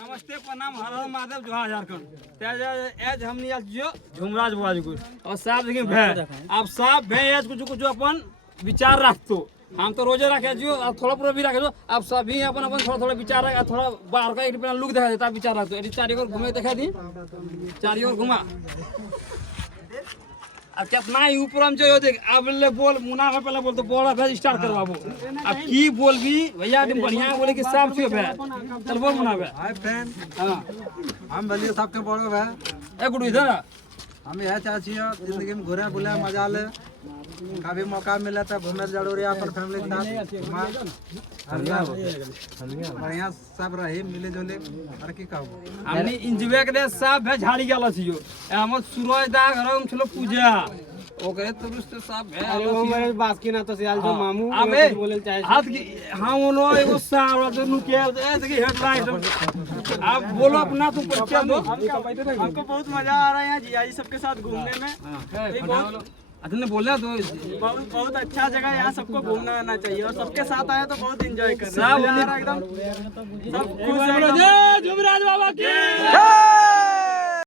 नमस्ते प्रणाम हर हर महादेव जोहार झारखंड त्याज एज हमनी आज जो झुमराज बुआ जी को और साहब देखिए भै आप साहब भै एज कुछ अपन विचार रखतो हम तो रोजे रखे जो और थोड़ा पूरा भी रखे जो आप सभी अपन अपन थोड़ा थोड़ा विचार रख थोड़ा बाहर का एक रुपया लुक दिखा देता विचार रखतो एडी चारी ओर घूमे दिखा दी चारी ओर घुमा अब कितना ही ऊपर हम जो देख अब ले बोल मुना में पहले बोल तो बोल भै स्टार्ट करवाबो अब की बोल भी भैया तुम बढ़िया बोले कि साफ से भै चल बोल मुना भै हाय फ्रेंड हां हम बलिया साहब के बड़ो है ए गुडू इधर हम यह चाहती है जिंदगी में घूरे बुले मजा ले कभी मौका मिले तो घूमे जरूर अपन फैमिली के साथ बढ़िया सब रही मिले जुले और की कहूं हमनी इंजॉय करे सब भै झाड़ी गेल छियो हम सूरज दा घर में छलो पूजा ओकरे तुरस्त सब भै अरे वो मेरे बाप की ना तो सियाल जो मामू अबे बोले चाहे हाथ की हम उनो एगो सावरा दोनों के ए देखी हेडलाइट आप बोलो अपना तुम परिचय दो हमको बहुत मजा आ रहा है यहाँ जिया जी सबके साथ घूमने में अतने बोले तो बहुत बहुत अच्छा जगह है, यहाँ सबको घूमना आना चाहिए और सबके साथ आए तो बहुत एंजॉय कर रहे सब हैं एकदम सब खुश हैं। जय झुमराज बाबा की